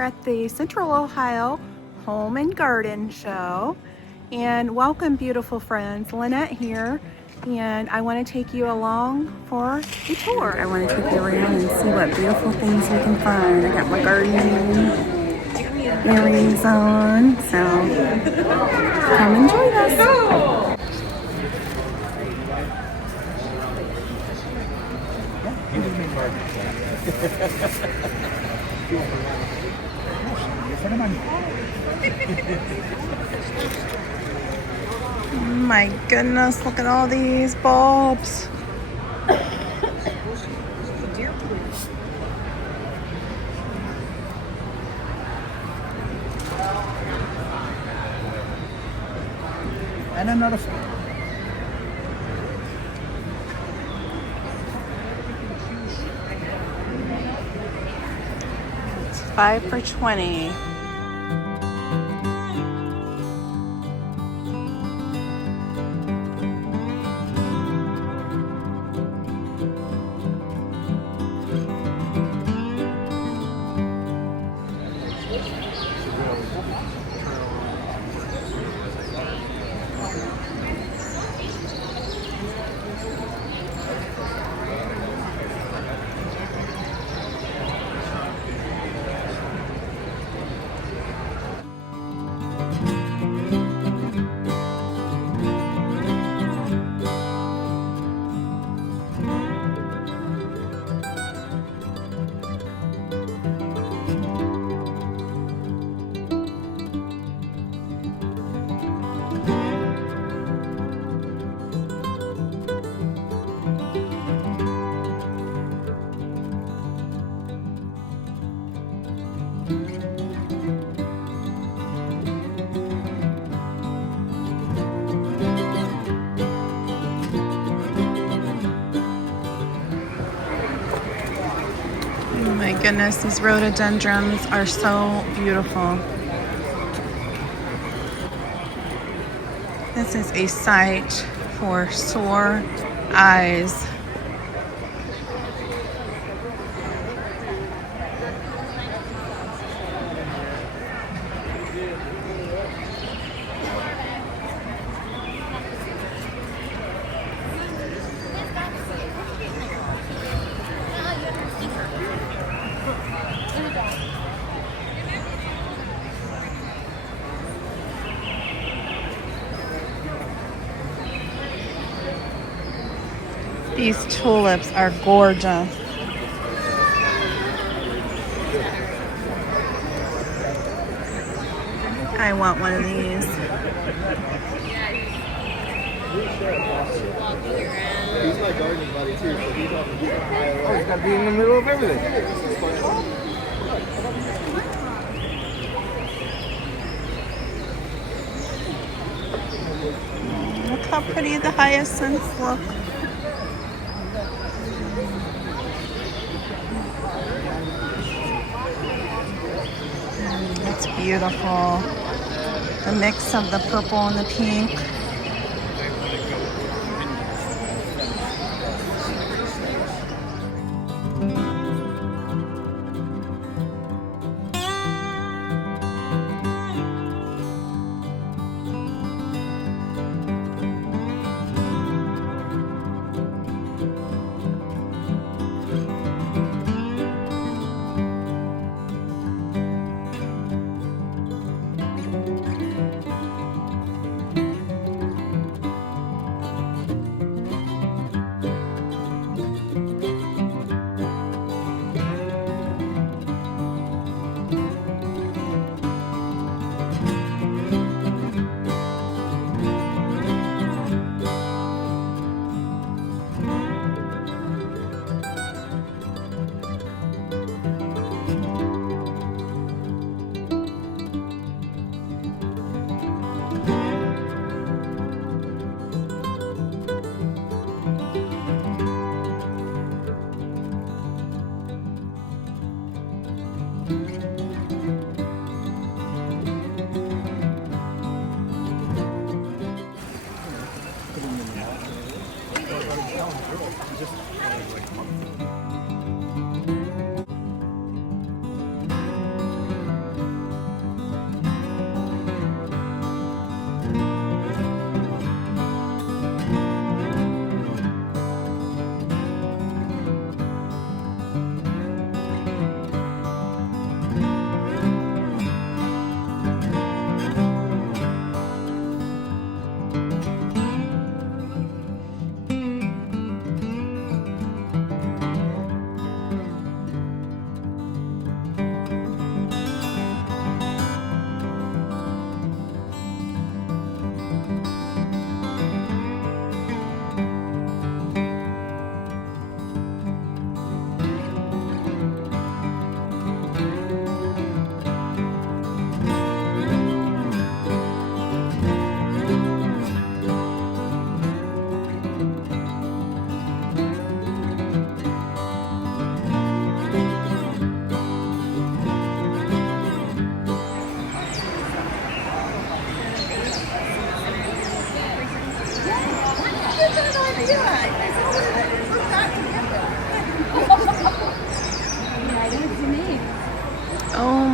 here at the Central Ohio Home and Garden Show. And welcome, beautiful friends. Linette here, and I want to take you along for a tour. I want to take you around and see what beautiful things we can find. I got my gardening earrings on, so come and join us. My goodness, look at all these bulbs. And another 5 for $20. Oh my goodness, these rhododendrons are so beautiful. This is a sight for sore eyes. These tulips are gorgeous. I want one of these. He's my gardening buddy too, so he's on the high Oh, he's got to be in the middle of everything. Look how pretty the hyacinths look. It's beautiful. The mix of the purple and the pink.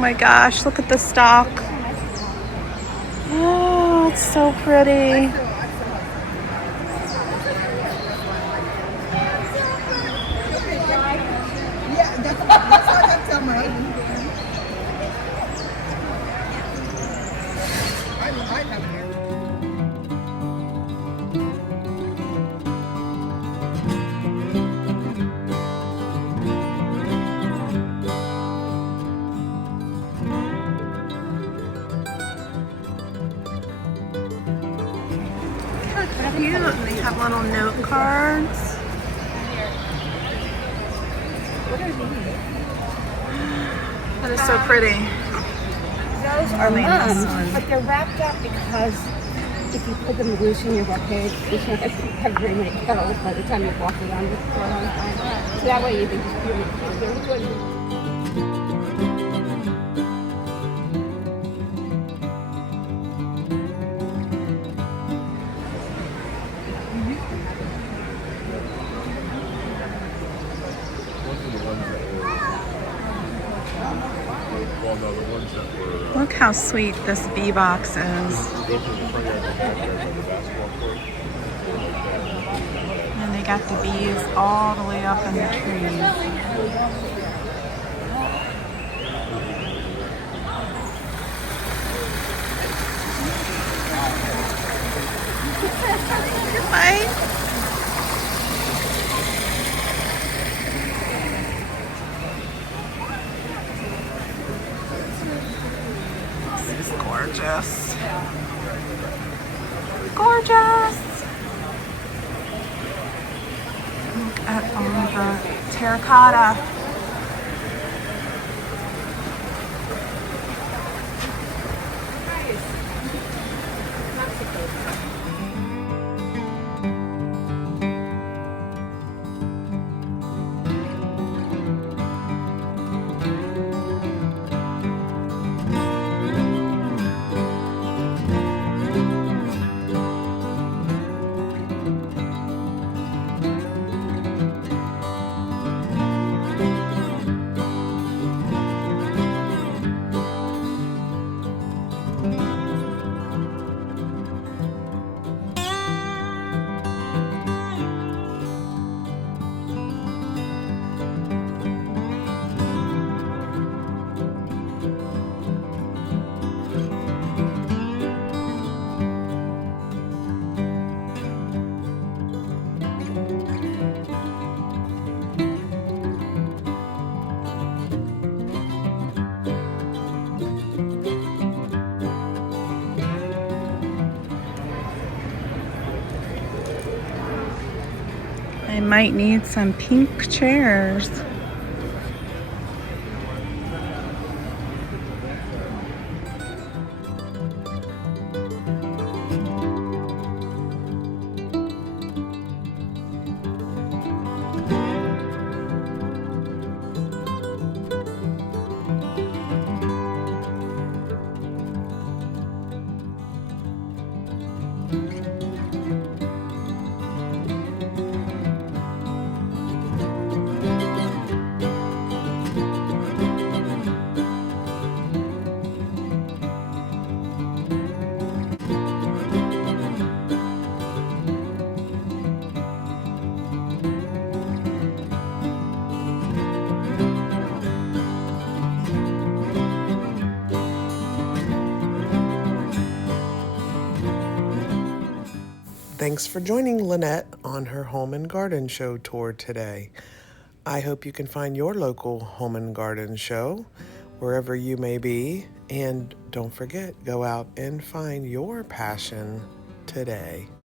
my gosh, look at the stock. Oh, it's so pretty. Cute. And they have little note cards. That is so pretty. Those are mums, but they're wrapped up because if you put them loose in your bucket, you can't have very many petals by the time you walk around with for a long time. So that way you can just put them in. They're good. Look how sweet this bee box is. And they got the bees all the way up in the trees. Goodbye. This is gorgeous. Gorgeous. Look at all the terracotta. I might need some pink chairs. Thanks for joining Linette on her home and garden show tour today. I hope you can find your local home and garden show wherever you may be. And don't forget, go out and find your passion today.